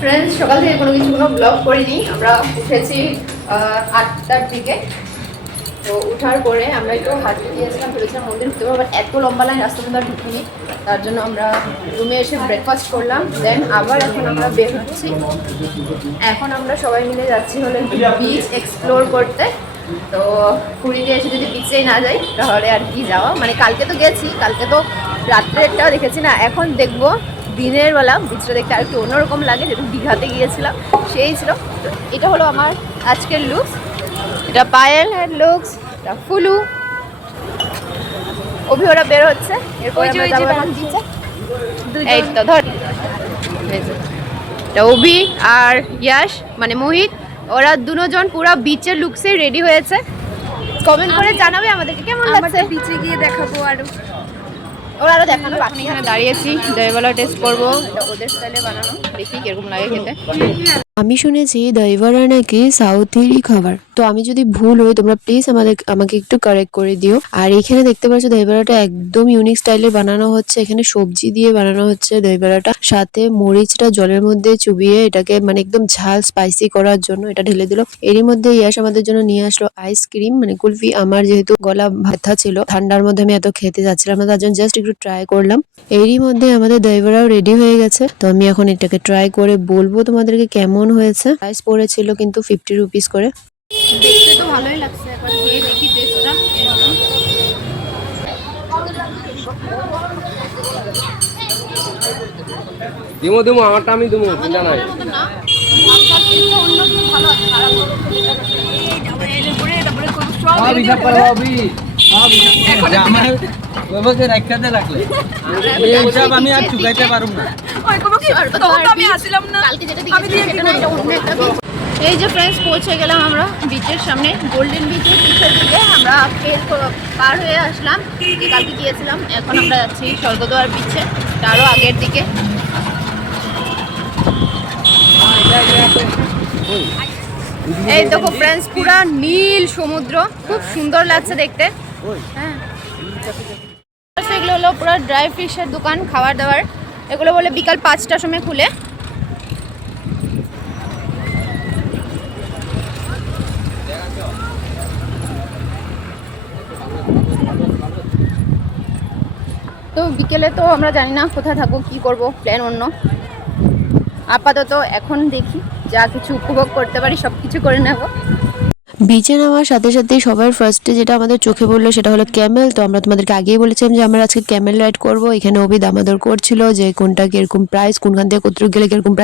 Friends, সকাল থেকে কোনো ব্লগ করিনি। আমরা উঠেছি 8টার দিকে। তো উঠার পরে আমরা একটু হাঁটতে গিয়েছিলাম, ভেবেছিলাম মন্দির ঢুকতে পারবো, এত লম্বা লাইন, রাস্তা কিন্তু আর ঢুকিনি। তার জন্য আমরা রুমে এসে ব্রেকফাস্ট করলাম, দেন আবার এখন আমরা বের হচ্ছি। এখন আমরা সবাই মিলে যাচ্ছি হলে বিচ এক্সপ্লোর করতে। তো পুরীতে এসে যদি বিচেই না যাই তাহলে আর কি যাওয়া, মানে কালকে তো গেছি, কালকে তো রাত্রেরটাও দেখেছি না, এখন দেখবো দিনের বেলা বিচটা দেখতে আর একটু অন্যরকম লাগে, যেরকম দীঘাতে গিয়েছিলাম সেই ছিল। তো এটা হলো আমার আজকের লুকস, এটা পায়েল হ্যান্ড লুকস, এটা ফুলু, অভি ওরা বের হচ্ছে। এরপর আমরা যাবো এখন বিচে। এই তো ধর, এটা অভি আর ইয়াশ মানে মোহিত, ওরা দুজন পুরো বিচের লুকসে রেডি হয়েছে। কমেন্ট করে জানাবে আমাদেরকে কেমন লাগছে। বিচে গিয়ে দেখাবো ওরা আরো দেখানো বাকি। এখানে দাঁড়িয়েছি, দইবড়া টেস্ট করবো, এটা ওদের স্টাইলে বানানো, দেখি কিরকম লাগে খেতে। আমি শুনেছি দইবড়া নাকি সাউথেরই খাবার, তো আমি যদি ভুল হই তোমরা প্লিজ আমাকে একটু কারেক্ট করে দিও। আর এখানে দেখতে পাচ্ছ দইবড়াটা একদম ইউনিক স্টাইলে বানানো হচ্ছে, এখানে সবজি দিয়ে বানানো হচ্ছে দইবড়াটা, সাথে মরিচটা জলের মধ্যে চুবিয়ে এটাকে মানে একদম ঝাল স্পাইসি করার জন্য এটা ঢেলে দিল। এরই মধ্যে ইয়াশ আমাদের জন্য নিয়ে আসলো আইসক্রিম মানে কুলফি। আমার যেহেতু গলা ব্যথা ছিল, ঠান্ডার মধ্যে আমি এত খেতে যাচ্ছিলাম না, তার জন্য জাস্ট একটু ট্রাই করলাম। এরই মধ্যে আমাদের দইবড়াও রেডি হয়ে গেছে, তো আমি এখন এটাকে ট্রাই করে বলবো তোমাদেরকে কেমন হয়েছে। প্রাইস পড়েছিল কিন্তু 50 রুপিস করে। দেখতে তো ভালোই লাগছে, একবার খেয়ে দেখি টেস্টটা এরকম। দিমো আমারটা আমি দিমো, চিন্তা নাই। আমি আর চুকাইতে পারবো না। এই যে ফ্রেন্ডস, পৌঁছে গেলাম আমরা বিচের সামনে, গোল্ডেন বিচের পিছের দিকে। আমরা পার হয়ে আসলাম, যে কালকে গিয়েছিলাম। এখন আমরা যাচ্ছি স্বর্গদ্বার বিচে, আরও আগের দিকে। এই দেখো ফ্রেন্ডস, পুরা নীল সমুদ্র, খুব সুন্দর লাগছে দেখতে। হ্যাঁ, এগুলো হলো পুরো ড্রাই ফিশের দোকান, খাবার দাবার। এগুলো বলে বিকাল 5টার সময় খুলে। তো বিকেলে তো আমরা জানি না কোথায় থাকবো, কি করব, প্ল্যান অন্য। আপাতত এখন দেখি যা কিছু উপভোগ করতে পারি সব কিছু করে নেব। বিচে নামার সাথে সাথে সবার ফার্স্টে যেটা আমাদের চোখে পড়লো সেটা হলো ক্যামেল। তো আমরা তোমাদেরকে আগেই বলেছিলাম যে আমরা আজকে ক্যামেল রাইড করব। এখানে অভি দামাদর করছিল যে কোনটা কিরকম প্রাইস, কোনখান থেকে কতটুকু গেলে কিরকম প্রাইস।